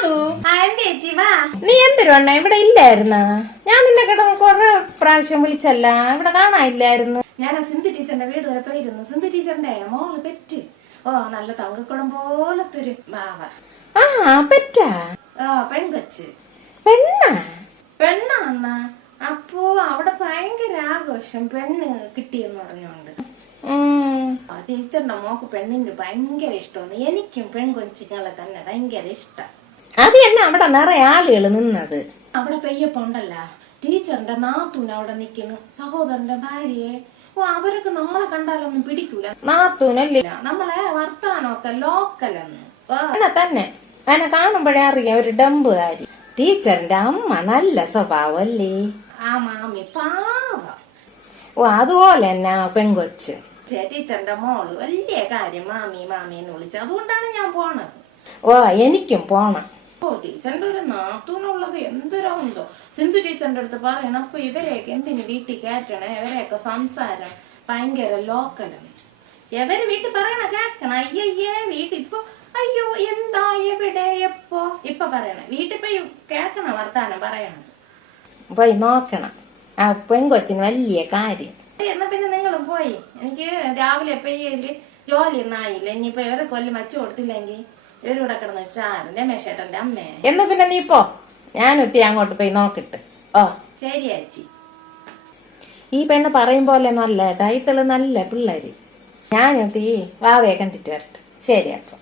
മാധു, നീ എന്തിരുവണ്ണ ഇവിടെ ഇല്ലായിരുന്ന? ഞാൻ നിന്നെ കിടന്ന് കൊറേ പ്രാവശ്യം വിളിച്ചല്ല, ഇവിടെ കാണാനില്ലായിരുന്നു. ഞാൻ സിന്ധു ടീച്ചറിന്റെ വീട് വരെ പോയിരുന്നു. സിന്ധു ടീച്ചറിന്റെ മോള് പെറ്റ്. നല്ല തങ്കക്കുളം പോലത്തെ ഒരു ബാവ. പെറ്റാ? പെൺകൊച്ച്. പെണ്ണാ? അപ്പോ അവിടെ ഭയങ്കര ആഘോഷം, പെണ്ണ് കിട്ടിയെന്ന് പറഞ്ഞോണ്ട്. ടീച്ചറിന്റെ മോക്ക് പെണ്ണിന് ഭയങ്കര ഇഷ്ടമാണ്. എനിക്കും പെൺകൊച്ചിങ്ങളെ തന്നെ ഭയങ്കര ഇഷ്ടം. അത് തന്നെ അവിടെ നിറയെ ആളുകൾ നിന്നത്. അവിടെ പെയ്യപ്പോണ്ടല്ല, ടീച്ചറിന്റെ നാത്തൂന് അവിടെ നിക്കുന്നു, സഹോദരന്റെ ഭാര്യയെ. അവരൊക്കെ നമ്മളെ കണ്ടാലൊന്നും പിടിക്കൂല. നാത്തൂനല്ലേ? നമ്മളെ വർത്താനമൊക്കെ ലോക്കലെന്ന് തന്നെ. അതിനെ കാണുമ്പോഴേ അറിയാം ഒരു ഡമ്പുകാരി. ടീച്ചറിന്റെ അമ്മ നല്ല സ്വഭാവല്ലേ? ആ മാമി പാവ. അതുപോലെ തന്നെ പെൺകൊച്ച്. ടീച്ചറിന്റെ മോള് വലിയ കാര്യം മാമി മാമി എന്ന് വിളിച്ചു. അതുകൊണ്ടാണ് ഞാൻ പോണത്. എനിക്കും പോണം. ടീച്ചറിന്റെ ഒരു നാത്തൂനുള്ളത് എന്തൊരാന്തോ. സിന്ധു ടീച്ചറിന്റെ അടുത്ത് പറയണം, അപ്പൊ ഇവരെയൊക്കെ എന്തിന് വീട്ടിൽ കയറ്റണേ? ഇവരെയൊക്കെ സംസാരം ഭയങ്കര ലോക്കലാണ്. എവര് വീട്ടിൽ പറയണ കേക്കണം. അയ്യയ്യേ വീട്ടിൽ ഇപ്പൊ അയ്യോ എന്താ എവിടെ എപ്പോ ഇപ്പൊ പറയണേ. വീട്ടിൽ പോയി കേക്കണ വർത്താനം പറയണത്. പോയി നോക്കണം. ആ പെൺകൊച്ചിന് വലിയ കാര്യം. എന്നാ പിന്നെ നിങ്ങളും പോയി. എനിക്ക് രാവിലെ പെയ്യല് ജോലിയൊന്നും ആയില്ല. ഇനിയിപ്പോ ഇവരെ കൊല്ലം വച്ചു കൊടുത്തില്ലെങ്കിൽ ഇവരിവിടെ കിടന്ന് ചാടിന്റെ മേശേട്ടന്റെ അമ്മേ. എന്നാ പിന്നെ നീ പോ, ഞാനൊത്തി അങ്ങോട്ട് പോയി നോക്കിട്ട്. ശരി അച്ചി. ഈ പെണ്ണ് പറയും പോലെ നല്ല ഡൈത്തള് നല്ല പിള്ളേര്. ഞാനൊത്തി വാവയെ കണ്ടിട്ട് വരട്ടെ. ശരി അപ്പൊ.